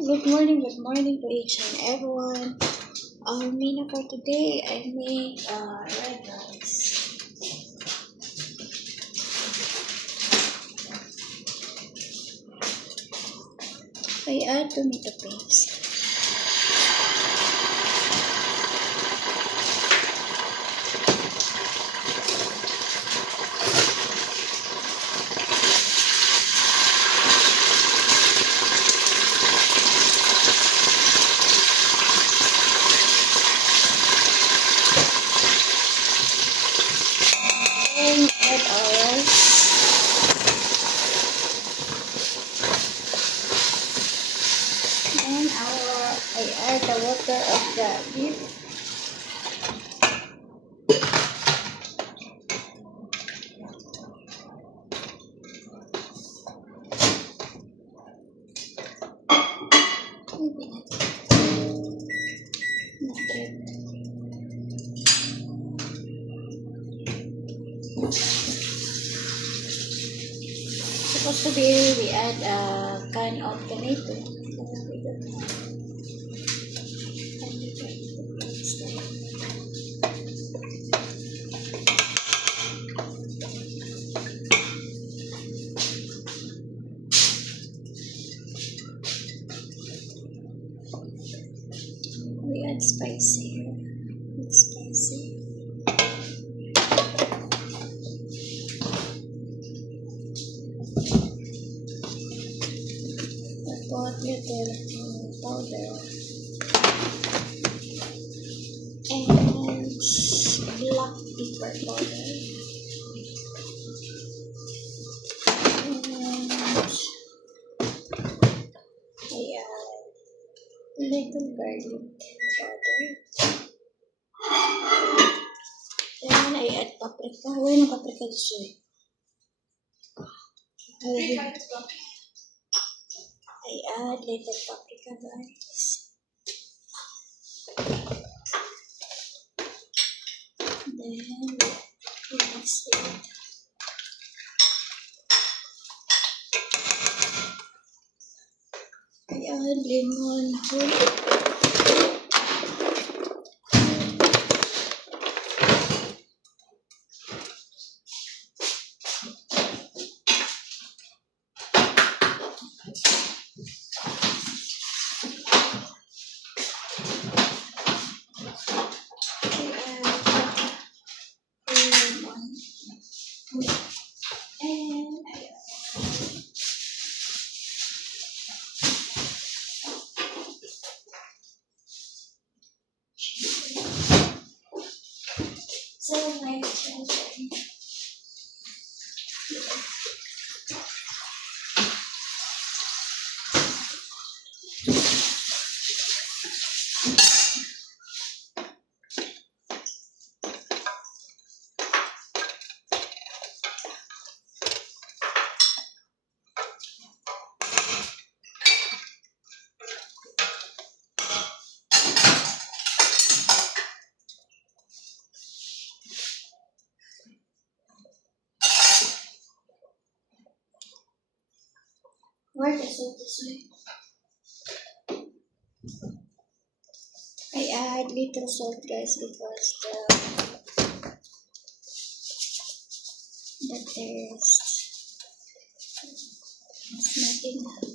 Good morning to each and everyone. Menu for today, I make red rice. I add tomato paste. And add our rice. And I add the water of the beef. Maybe not. Supposed to be we add a can of tomato. We add spicy here. It's spicy. Put little powder and black pepper powder and I add little garlic powder. Then I add paprika. Wala na paprika dito. I add little paprika, guys. Then we mix it. I add lemon juice. So my children. Why is it this way? I add little salt, guys, because the taste is not enough.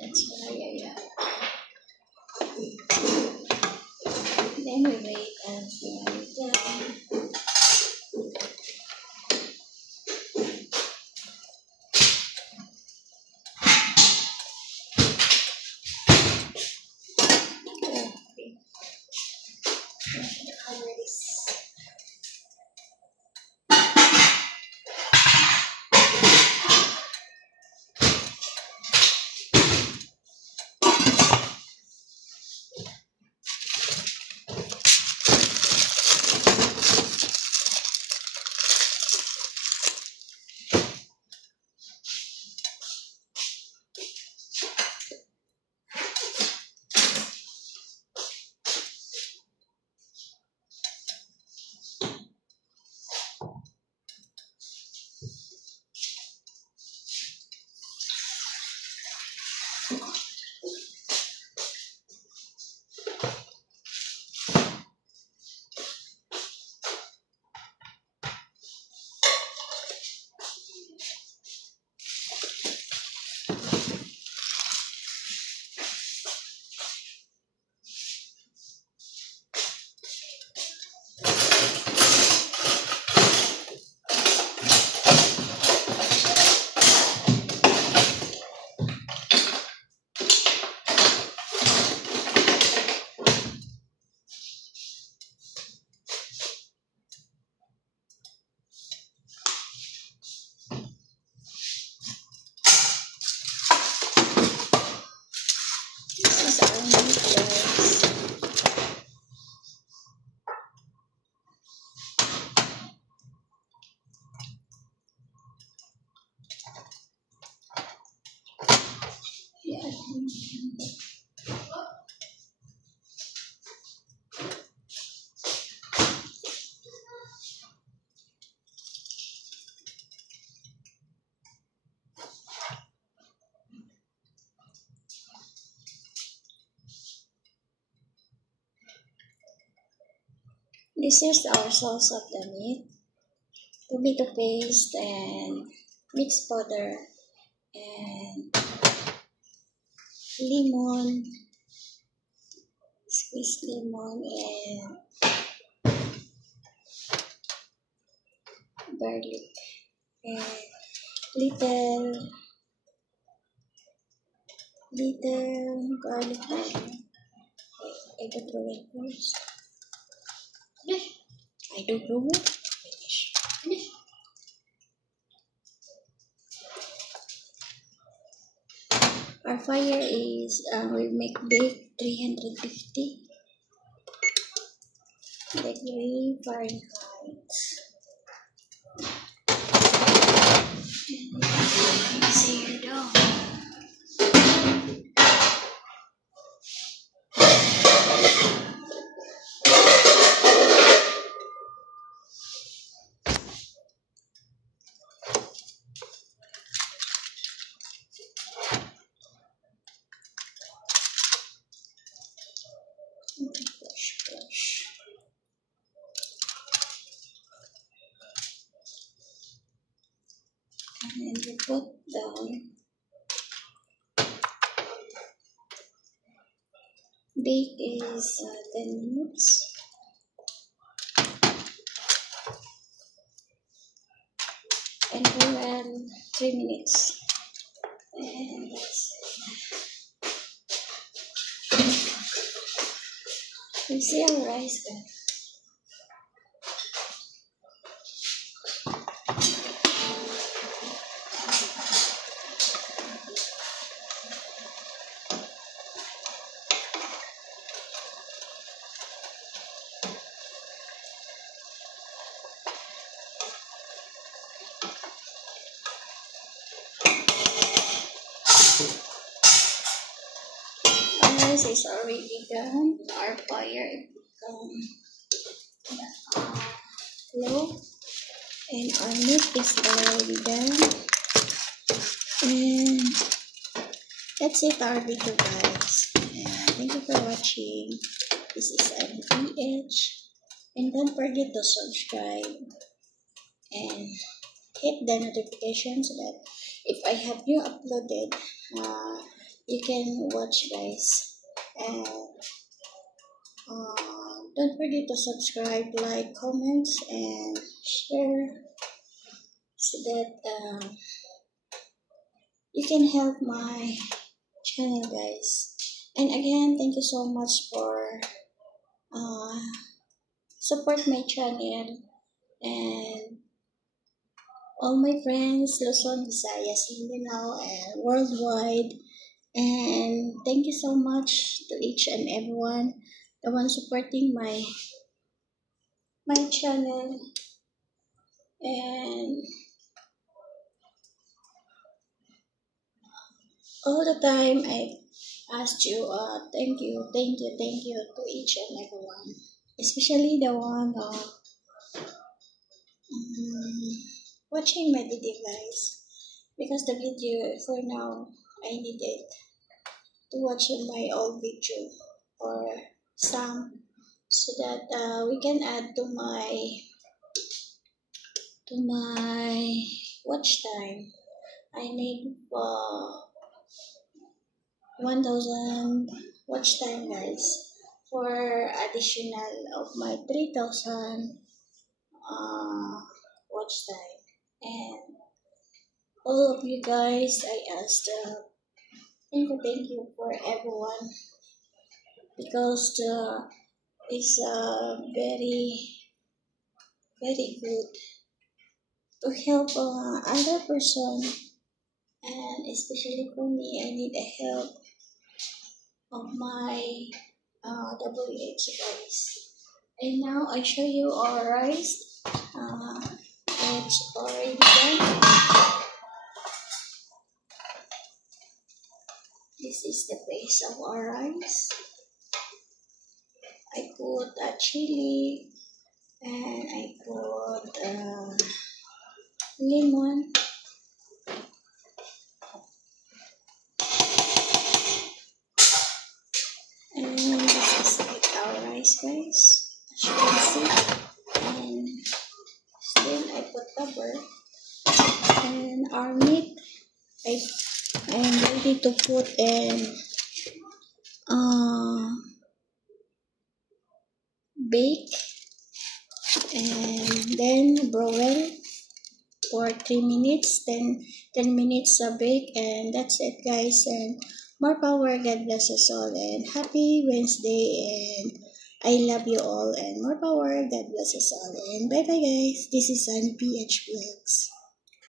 That's why I add. Then we wait until it's done. This is our sauce of the meat. Tomato paste and mixed powder and lemon, squeezed lemon and garlic and little garlic powder. I don't know it first. I don't know it. Finish. Our fire is we make bake 350 degree Fahrenheit. And see your dough. Brush. And then we put down. Bake is 10 minutes. And boil 3 minutes. And that's it. You see our rice there. Our rice is already done. Our fire become low. And our meat is already done. And that's it, our video, guys. And thank you for watching. This is MPH. And don't forget to subscribe and hit the notification so that if I have new uploaded, you can watch, guys. And don't forget to subscribe, like, comment, and share so that you can help my channel, guys. And again, thank you so much for support my channel and all my friends, Luzon, Visayas, Mindanao, and worldwide. And thank you so much to each and everyone, the one supporting my channel. And all the time I asked you, thank you to each and everyone, especially the one watching my video, guys, because the video for now I needed to watch my old video or some so that we can add to my watch time. I need 1,000 watch time, guys, for additional of my 3,000 watch time. And all of you guys, I asked thank you for everyone, because it's very good to help other person, and especially for me, I need a help of my WH, guys. And now I show you our rice. It's already done. This This is the base of our rice. I put a chili and I put lemon. And this is like our rice, guys, as you can see. And still I put rubber. And our meat, I'm ready to put in bake and then broil for 3 minutes, then 10 minutes a bake, and that's it, guys. And more power, God bless us all, and happy Wednesday, and I love you all, and more power, God bless us all, and bye bye, guys. This is Sunny PH Vlogs.